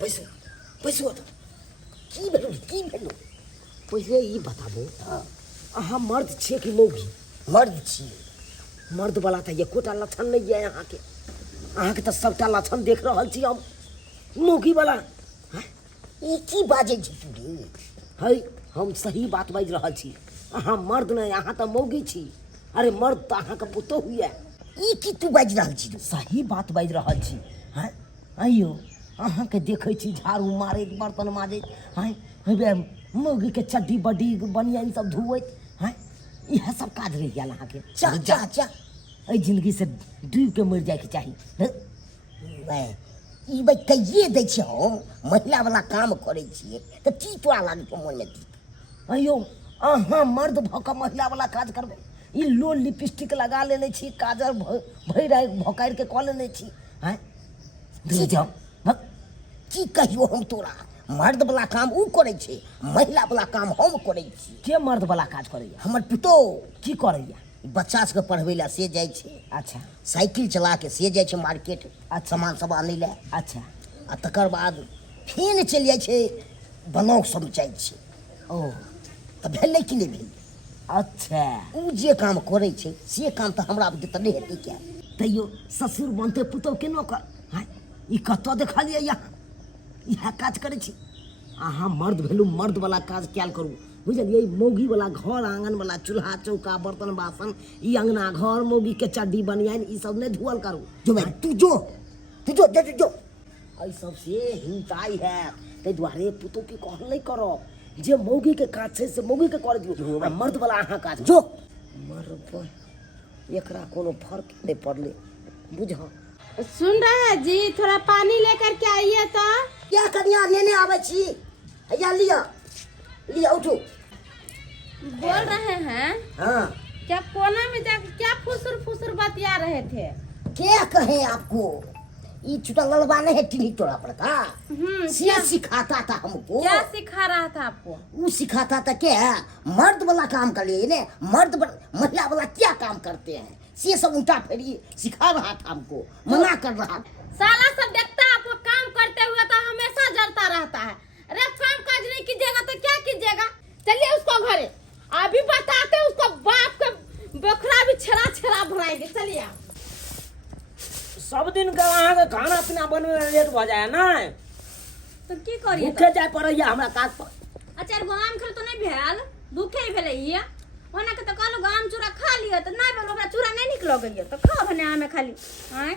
बैसो बैसो की भेलो पहले ई बताबो अहाँ मर्द छिए कि मौगी मर्द छिए मर्द वाला तो एकोटा लक्षण नहीं है अहाँ के तो सबटा लक्षण देख रहल छी हम मौगी वाला ई की बाजे छी तू रे है हम सही बात बाज रहल छी अहाँ मर्द नहीं अहाँ तो मौगी छी अरे मर्द तो अहाँ के पुतो हुए ई की तू बाज रहल छी सही बात बाज रहल छी हैं आइयो अहाँ के देखे छी झाड़ू मारैत बर्तन माजैत हैं हेबे मौगी के चड्डी बड्डी बनियान सब धुवैत हैं यह सब काज रह गया अहाँ के चा ए जिंदगी से डूब के मर जाए के चाहिए ई भाई कहिए दै छी हम महिला वाला काम करे छिए त की तोरा लागे तो मन में अयो अहाँ मर्द भऽ कऽ महिला वाला काज करबै ई लो लिपस्टिक लगा लेने छी काजल भैर भोकारि के कऽ लेने छी हैं जाओ की कहियो हम तोरा मर्द वाला काम ऊ करे छे महिला वाला काम हम करे छी के मर्द वाला काज करैया हमर पुतो की करैया बच्चा सबके पढ़बै ला से जाइ छे अच्छा साइकिल चला के से जाइ छे मार्केट सामान सब आनै ला अच्छा आ तकर बाद फेन चलि जाइ छे बनौक सब जाइ छे ओ त भेलै कि नहि भेल अच्छा ऊ जे काम करे छे से काम त हमरा बुते त नहि हेतै क्या तैयो ससुर बनते पुतौ केना कर हैं ई कतऽ देखलियै यहाँ यह काज करे छी अहाँ मर्द भेलू मर्द वाला काज कैल करू बुझलियै मौगी वाला घर आंगन वाला चूल्हा चौका बर्तन बासन ई अंगना घर मौगी के चड्डी बनियान ई सब नहीं धुअल करू जो भाई तू जो एहि सब से हिंताई है ताहि दुआरे पुतो के कहल नहीं करो जे मौगी के काज छै से मौगी के कर दियौ आ मर्द वाला अहाँ काज जो मरब एकरा कोनो फर्क नहीं पड़ले बुझ सुन रहे हैं जी थोड़ा पानी लेकर के आइए तो क्या कनिया लेने आवे छी हैया लिया उठो बोल रहे हैं हाँ क्या कोना में जाकर क्या फुसुर फुसुर बतिया रहे थे क्या कहे आपको ये छुटा ललवा नहीं है टिनी तोड़ा पड़ता क्या सिखाता था हमको क्या सिखा रहा था आपको वो सिखाता था क्या मर्द वाला काम कर लिए ने महिला वाला क्या काम करते हैं से सब उल्टा फेरी सिखा रहा था हमको मना कर रहा साला सब देखता है आपको काम करते हुए तो हमेशा जलता रहता है अरे काम काज नहीं कीजिएगा तो क्या कीजिएगा चलिए उसको घरे अभी बताते उसको बाप के बखरा भी छेड़ा भराएंगे चलिए सब दिन का अहाँ के खाना पीना बनवे में लेट भ जाए ना तो की करिए भूखे जाए पड़ैया हमरा काज पर अच्छा गाम खेल तो नहीं भेल भूखे ही भेले ये ओना के तो कहलो गाम चूड़ा खा लियो तो नहीं भेल ओकरा चूड़ा नहीं निकलो गइयो तो खा भने आमे खाली हैं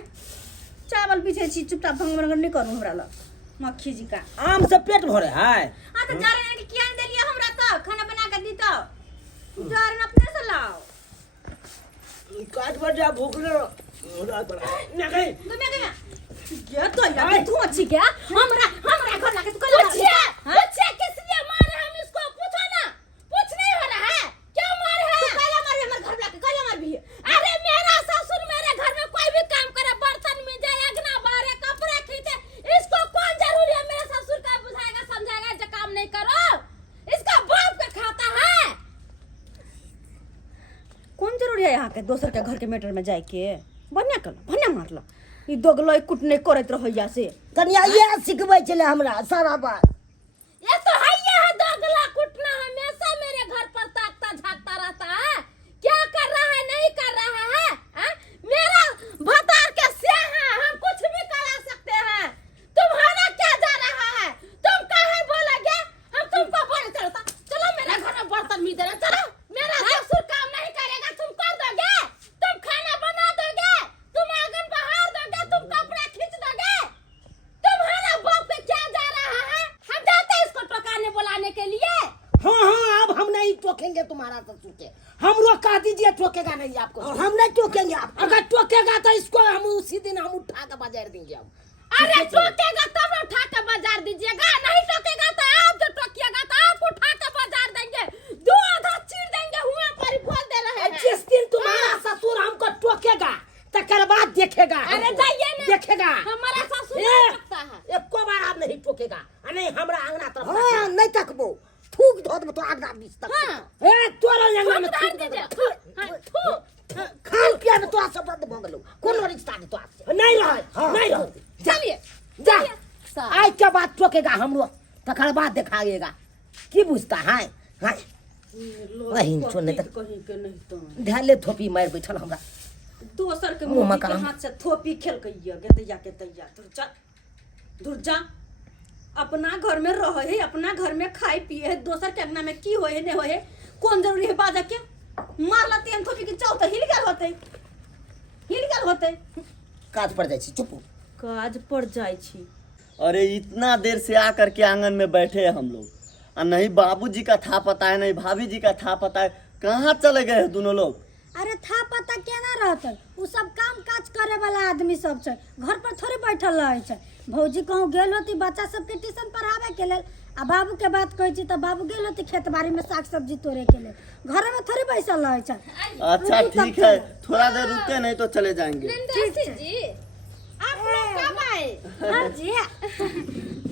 चावल पीछे छी चुपचाप भंगर नहीं करू हमरा ल मक्खी जी का आम से पेट भरे है हां तो जा रहे कि किया देलिए हमरा तो खाना बना के दी तो जा रहे अपने से लाओ काज पर जा भूख ले ना गई क्या तो यार तू अच्छी क्या हमरा घर लाके तू कल अच्छा किस लिए मार रहा हम इसको पूछो ना पूछ नहीं हो रहा है क्यों मार है तू कल मार हमर घर लाके कल मार भी अरे मेरा ससुर मेरे घर में कोई भी काम करे बर्तन में जाए अगना बाहर कपड़े खींचे इसको कौन जरूरी है मेरे ससुर का बुझाएगा समझाएगा जो काम नहीं करो इसका बाप का खाता है कौन जरूरी है यहाँ के दोसर के घर के मैटर में जाए के भन्या मारल ई दोगलो कुट नहीं करत रहैया से कनिया ये सिखबै चले हमरा सारा बात ये तो है दोगला कुटना हमेशा मेरे घर पर ताकता झांकता रहता है क्या कर रहा है नहीं कर रहा है मेरा भतार के से है हम कुछ भी करा सकते हैं तुम्हारा क्या जा रहा है तुम काहे बोलोगे हम तुमको बोले चलो मेरे घर में बर्तन भी देना चलो मेरा ससुर काम नहीं करेगा तुम कर दोगे तुम खाना बना दोगे तुम आंगन बहार दोगे तुम कपड़े खींच दोगे तुम्हारा बाप पे क्या जा रहा है हम जाते हैं इसको टोकाने बुलाने के लिए हाँ अब हम नहीं टोकेंगे तुम्हारा ससुर के हम रोका दीजिए टोकेगा नहीं आपको हम नहीं टोकेंगे आप अगर टोकेगा तो इसको हम उसी दिन हम उठा के बाजार देंगे अब अरे टोकेगा तब उठा के बाजार दीजिएगा नहीं टोकेगा तो आप जो टोकिएगा तो आप उठा के बाजार देंगे दो आधा चीर देंगे हुआ पर बोल दे रहे हैं जिस दिन तुम्हारा ससुर हमको टोकेगा तकर बाद देखेगा अरे जाइए ना देखेगा हमारा ससुर टोकता है एको बार आप नहीं टोकेगा नहीं हमरा अंगना तरफ हां नहीं तकबो थूक धो दे तो आगना बीच तक हां ए तोरा अंगना में थूक दीजिए खान पिया में तोरा सब बंद भ गेलो कोनो रिश्ता नहीं तोरा नहीं रहे नहीं रहे चलिए जा बुझता आज क्या बात टोकेगा हमरो तकर बाद देखाएगा की बुझता है हाय वही सुनने तक कहीं के नहीं तो ध्यान ले थोपी मार बैठल हमरा दोसर के मुँह मुंह में के काम। हाथ से थोपी खेल के गेतैया के तैया दूर जा अपना घर में रहे है अपना घर में खाए पिए है दोसर के अंगना में की होए नहीं होए कौन जरूरी है बाजा के मार लाते हैं थोपी के चाव तो हिल गल होते काज पड़ जाए छी, चुप। काज पड़ जाए छी। अरे इतना देर से आकर के आंगन में बैठे हैं हम लोग और नहीं बाबूजी का था पता है नहीं भाभी जी का था पता है कहाँ चले गए हैं दोनों लोग। अरे था पता केना रहते उ सब काम काज करे वाला आदमी सब छै घर पर थोड़े बैठल रहे छै भौजी कहूँ गेल होती बच्चा सबके ट्यूशन पढ़ावे के लेल आ बाबू के बात कहै छी त बाबू गेल होती खेत बाड़ी में साग सब्जी तोड़े के लेल घर में थोड़े बैसल रहे छै अच्छा ठीक है थोड़ा देर रुके नहीं तो चले जाएंगे। नंदसी जी आप लोग कब आए? हां जी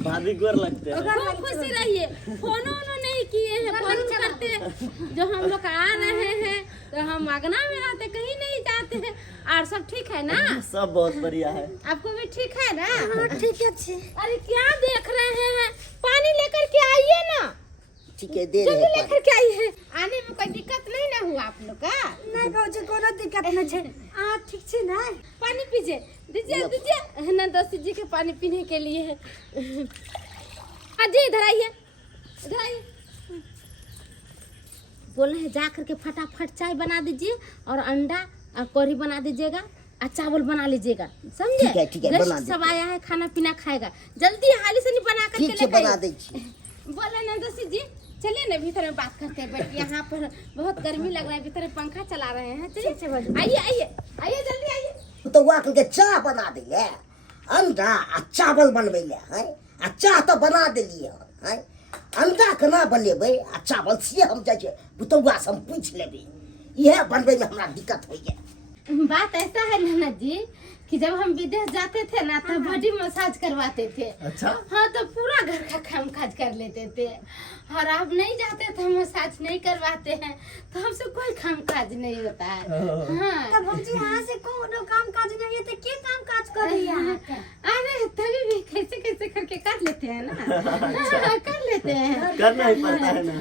भाभी गोर लगते हैं। खूब खुशी रहिए फोन नहीं किए हैं फोन करते जो हम लोग आ रहे हैं तो हम अगना में रहते कहीं नहीं जाते हैं और सब ठीक है ना सब बहुत बढ़िया है। आपको भी ठीक है ना हां ठीक है छी अरे क्या देख रहे हैं पानी लेकर के आइए ना ठीक है दे जल्दी रहे हैं लेकर के आइए आने में कोई दिक्कत नहीं ना हुआ आप लोग का नहीं भौजी कोनो दिक्कत नहीं छै आ ठीक छी ना पानी पीजिए दीजिए नंदसी जी के पानी पीने के लिए जी इधर आइए बोल रहे हैं जा करके फटाफट चाय बना दीजिए और अंडा और कढ़ी बना दीजिएगा और चावल बना लीजिएगा समझे ठीक है, बना गेस्ट सब देते। आया है खाना पीना खाएगा जल्दी हाली से नहीं बना करके ठीक है लेके बना आइए। दे छी। बोले नंदसी जी चलिए ना भीतर में बात करते हैं बैठ यहाँ पर बहुत गर्मी लग रहा है भीतर में पंखा चला रहे हैं चलिए आइए जल्दी आइए तो वहाँ के चाह बना दिले अंडा आ चावल बनबे ले हैं आ चाह तो बना दिलिए हैं अंडा केना बनेबै आ चावल से हम जाय छै पुतौआ से हम पूछ लेबै इहे बनबे में हमरा दिक्कत होइए। बात ऐसा है नन्ना जी कि जब हम विदेश जाते थे ना तो बॉडी मसाज करवाते थे। अच्छा। हाँ तो पूरा घर का काम काज कर लेते थे और अब नहीं जाते थे मसाज नहीं करवाते हैं तो हमसे कोई काम काज नहीं होता है। हाँ तब भौजी यहाँ से कोनो काम काज नहीं है तो के काम काज करे यहाँ का अरे तभी भी कैसे कैसे करके कर लेते हैं ना हाँ, कर लेते हैं करना ही पड़ता है ना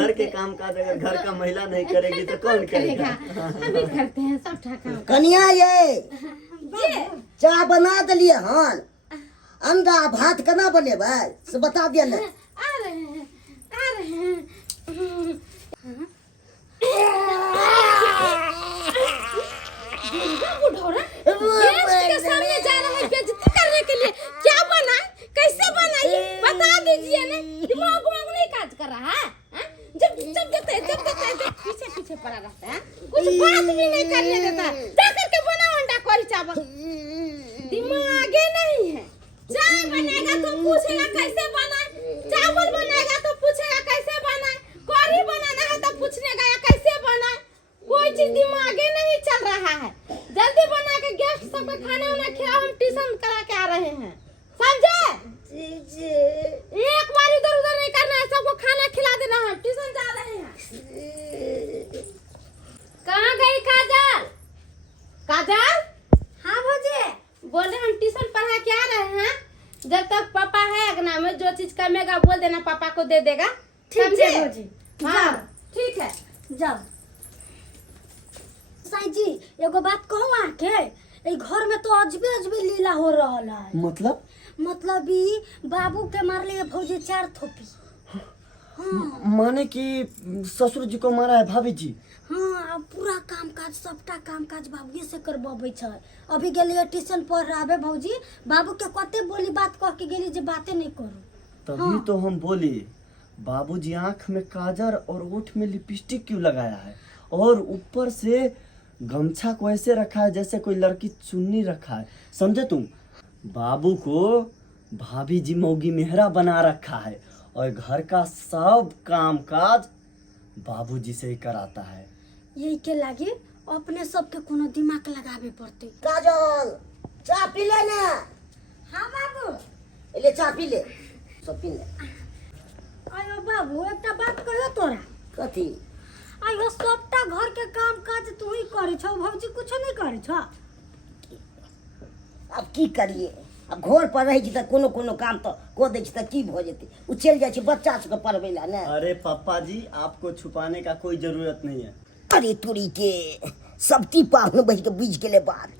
घर के काम काज अगर घर का महिला नहीं करेगी तो कौन करेगा। हम भी करते हैं सब काम कनिया ये चाह बना दिलिए हन अंडा भात केना बनेबै से बता दिया ना। आ रहे हैं गेस्ट के सामने जा रहे हैं बेइज्जती करने के लिए क्या बनाए कैसे बनाइए बता दीजिए ना दिमाग नहीं काज कर रहा है हाँ? जब देखते हैं तो पीछे पीछे पड़ा रहता है कुछ बात भी नहीं करने देता जा करके बनाओ अंडा कढ़ी चावल दिमाग नहीं है चाय बनेगा तो पूछेगा कैसे बनाए चावल बनेगा तो पूछेगा कैसे बनाए कढ़ी बनाना है तो पूछने गया कैसे बनाए कोई चीज दिमागे नहीं चल रहा है जल्दी बना के गेस्ट सबको खाना वाना खिलाओ हम ट्यूशन करा के आ रहे हैं समझे एक बार इधर उधर नहीं करना है सबको खाना खिला देना है ट्यूशन जा रहे हैं कहाँ गई काजल हाँ भौजी बोले हम ट्यूशन पढ़ा के आ रहे हैं जब तक पापा है अगना में जो चीज कमेगा बोल देना पापा को दे देगा ठीक है समझे? भौजी हाँ ठीक है जाओ साईं जी एगो बात कहूँ आके ए घर में तो अजबे अजबे लीला हो रहल है मतलब ई बाबू के मारले भौजी 4 थोपी। माने कि ससुर जी को मारा है भाभी जी। हाँ अब पूरा काम काज सबटा काम काज बाबूए से करबबै छै अभी गेलिए ट्यूशन पढ़ाबे भौजी बाबू के कते बोली बात कह के गेली जे बातें नहीं करू तभी तो हम बोले बाबूजी आंख में काजल और ओठ में लिपस्टिक क्यों लगाया है और ऊपर से गमछा को ऐसे रखा है जैसे कोई लड़की चुन्नी रखा है समझे तुम। बाबू को भाभी जी मौगी मेहरा बना रखा है और घर का सब काम काज बाबूजी से ही कराता है। यही के लागे अपने सबके कोनो दिमाग लगावे पड़ते। काजल चाह पी ले ना। हाँ बाबू ले चाह पी ले सब पी ले। आयो बाबू एकटा बात कहियो तोरा कथी आयो सबटा घर के काम काज तू ही करे छौ भौजी कुछ नहीं करे छौ। अब की करिए अब घर पर रहे छी त कोनो कोनो काम तो को दै छी त की भ जेतै उ चल जाइ छी बच्चा सबके पढ़बै ला ने। अरे पापा जी आपको छुपाने का कोई जरूरत नहीं है। अरे तुरी के सबती पाहुन बह के बुझ गेले बात,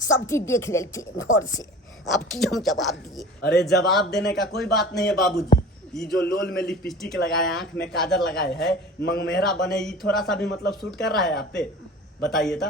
सबती देख लेलके घर से, अब की हम जवाब दिए। अरे जवाब देने का कोई बात नहीं है बाबूजी। ये जो लोल में लिपस्टिक लगाए, आंख में काजल लगाए है, मंगमेहरा बने, ये थोड़ा सा भी मतलब सूट कर रहा है आप पे? बताइए तो।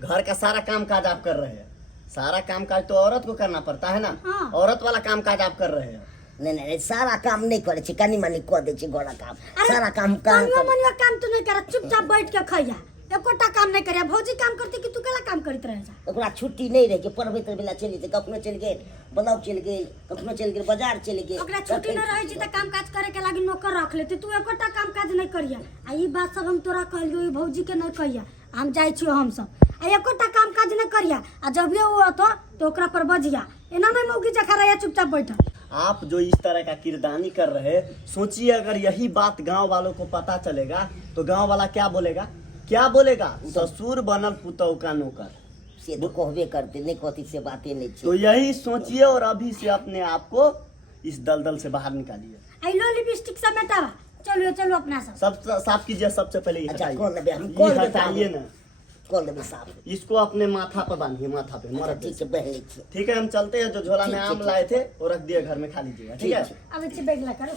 घर का सारा काम काज आप कर रहे हैं, सारा काम काज तो औरत को करना पड़ता है ना। हाँ। औरत वाला काम काज आप कर रहे हैं। नहीं नहीं सारा काम नहीं करे छी, कनी मनी क दै छी गोड़ा काम, सारा काम काम कनियो मनियो काम तो नहीं कर, चुपचाप बैठ के खैया, एकोटा काम नहीं करिया। भौजी काम करती कि तू केला काम करत रह जा। ओकरा छुट्टी नहीं रहे, पढ़बे तर बेला चलि जेतै, कखनो चलि गेल ब्लॉक चलि गेल, कखनो चलि गेल बाजार चलि गेल। ओकरा छुट्टी न रहे छी त काम काज करे के लागी नौकर रख लेती, तू एकोटा काम काज नहीं करिया। आ ई बात सब हम तोरा कहलियो, ई भौजी के नहीं कहिया, हम जाई छियो हम सब। आ एकोटा काम काज नहीं करिया, आ जब ये वो तो ओकरा पर बजिया, एना नहीं मौगी जखा रहिया चुपचाप बैठा। आप जो इस तरह का किरदानी कर रहे हैं, सोचिए अगर यही बात गांव वालों को पता चलेगा तो गांव वाला क्या बोलेगा? क्या बोलेगा? ससुर बनल पुतौ का नौकर। से तो कहबे करते, नहीं कहती से बातें नहीं तो छी। यही सोचिए और अभी से अपने आप को इस दलदल से बाहर निकालिए। आई लो लिपस्टिक सब मेटावा, चलो चलो अपना सब। सब साफ कीजिए, सबसे पहले ये अच्छा, हटाइए। कौन लेबे? हम ये कौन लेबे? हटाइए ना, कॉल देबे साहब। इसको अपने माथा पर बांधिए, माथा पे अच्छा मरद ठीक जैसे। है, बहन छी। ठीक है, हम चलते हैं। जो झोला में ठीक, आम ठीक, लाए थे वो रख दिए घर में, खा लीजिएगा। ठीक है। अब इसे बैग ला करो।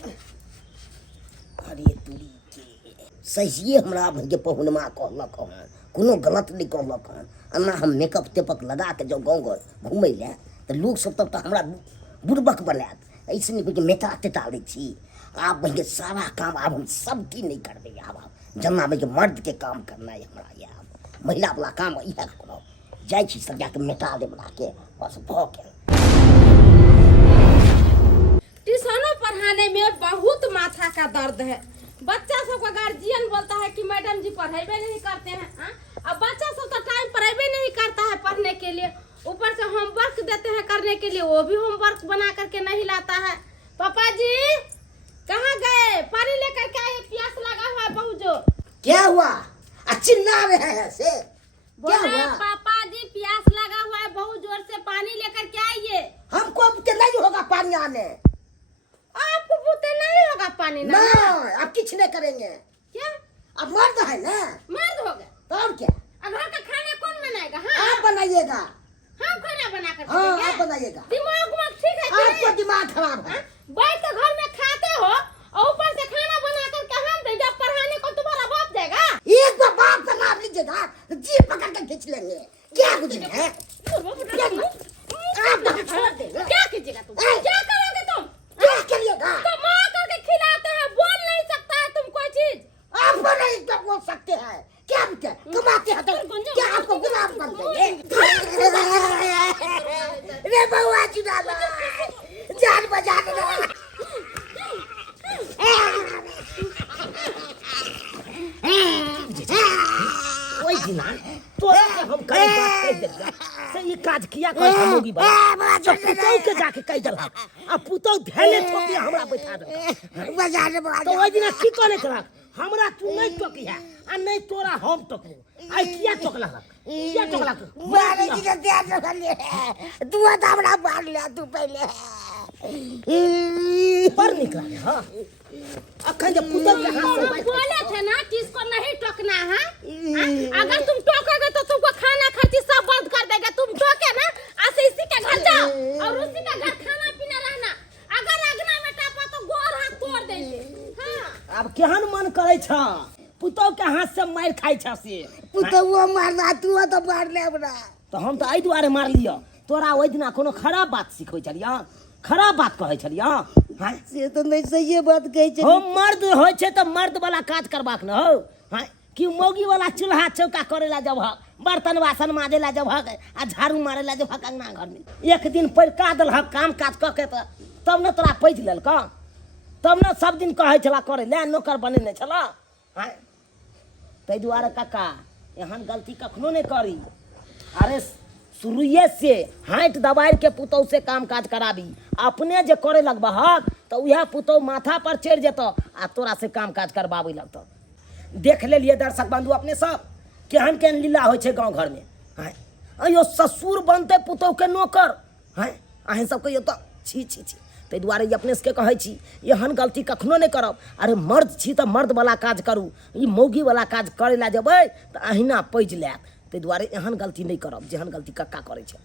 अरे तुरी के सहिए हमरा भंगे पहुनमा कहलक हन, कोनो गलत नहीं कहलक हन। अन्ना हम मेकअप तेपक लगा के जो गाँव घर घूमै ले तो लोग सब तब तो हमरा बुड़बक बनात, ऐसे नहीं कुछ मेटा तेटा लै छी। आब भंगे सारा काम आब हम सब की नहीं करबै। आब जना भंगे मर्द के काम करना है हमरा, ये आब महिला वाला काम इहे करो। जाइ छी सब जाके मेटा दे बना के, बस भ गेल। ट्यूशनों पढ़ाने में बहुत माथा का दर्द है। बच्चा सब का गार्जियन बोलता है कि मैडम जी पढ़ाई नहीं करते हैं, हाँ? अब बच्चा सब तो टाइम पर अबे नहीं करता है पढ़ने के लिए, ऊपर से होमवर्क देते हैं करने के लिए, वो भी होमवर्क बना करके नहीं लाता है। पापा जी कहाँ गए? पानी लेकर के आए, प्यास लगा हुआ है बहुत जोर। क्या हुआ? चिल्ला रहे हैं से? क्या बोला हुआ? पापा जी प्यास लगा हुआ है बहुत जोर से, पानी लेकर के आइए। हमको अब के नहीं होगा पानी आने। आपको पूछते नहीं होगा पानी ना? नहीं, अब कुछ नहीं करेंगे। क्या अब मर्द है ना, मर्द हो गए? तो और क्या? अब घर का खाना कौन बनाएगा? हाँ आप बनाइएगा। हम खाना बना कर हाँ, देंगे। आप बनाइएगा। दिमाग उमाग ठीक है कि आपको नहीं? दिमाग खराब है। हाँ? बैठ के घर में खाते हो और ऊपर से खाना बना कर के हम देंगे, पढ़ाने को तुम्हारा बाप देगा? एक बार बाप का नाम लीजिएगा तो जीप पकड़ के खींच लेंगे। क्या कुछ है? आप मुझे छोड़ देंगे। क्या कीजिएगा तुम? ए! क्या करोगे तुम? क्या करिएगा? कमा करके खिलाते हैं, बोल नहीं सकता है तुम कोई चीज। आप नहीं तो बोल सकते हैं। क्या क्या कमाते हैं तो क्या आपको गुलाम बन देंगे? रे बउआ चुरा ला, जान बचा ला। ओए दिना तोरा के हम कई बात कह देलिया से ये काज किया कर हमोगी बा जब पुतौ के जाके कह देलक आ पुतौ ध्यान ठोकिया हमरा बैठा दे बजा रे बजा। तो ओइ दिना की करे करक हमरा तू नहीं टोकिया आ नहीं तोरा हम टोकबो आई किया टोकलक किया टोकलक मारे जी के ध्यान रखले। तू तो हमरा मार लिया तू पहले। पर निकला हां अखन जब पुतौ के हाथ से बैठ बोले थे ना कि इसको नहीं टोकना है, हाँ? अगर तुम टोकोगे तो तुमको खाना खर्ची सब बंद कर देगा। तुम टोके ना ऐसे इसी के घर जाओ और उसी का घर खाना पीना रहना। अगर अगना में टापा तो गोर हाथ तोड़ देंगे। हाँ अब केहन मन करे छ पुतौ के हाथ से मार खाइ छ से पुतौआ मारना तू तो मार ले हमरा। तो हम तो एहि दुआरे मार लियो तोरा ओइ दिना कोनो खराब बात सिखबै छलिया, खराब बात कहै छलिया। हां से तो नहीं सही बात कहे छे। हो मर्द होइ छै त मर्द वाला काज करबाक न हो। हां कि मौगी वाला चूल्हा चौका करे ला जब बर्तन बासन माजे ला जब आ झाड़ू मारे ला जब अंगना घर में एक दिन पैरका देलहक काम काज क के तब न तोरा पैज लेलक, तब न सब दिन कहै छला करे ले नौकर बनेने छला। हां तै दुआरे काका एहन गलती कखनो नहीं करी। अरे शुरुए से हाथ दबाड़ के पुतौ से काम काज कराबी, अपने जे करे लगबहक तो वह पुतौ माथा पर चढ़ जेत आ तोरा से काम काज करबाबे लगत। देख लेलिए दर्शक बंधु अपने सब केहन केहन लीला होइ छै गाँव घर में। हैं अयो ससुर बनते पुतौ के नौकर, हैं अहें सबके ये तो छी छी छी। ताहि दुआरे अपने सबके कहै छी एहन गलती कखनो नहि करब। अरे मर्द छी तऽ मर्दवला काज करू, ई मौगीवला काज करै लए जेबै तऽ अहिना पैज लायत। ताहि दुआरे एहन गलती नहि करब जेहन गलती कक्का करै छै।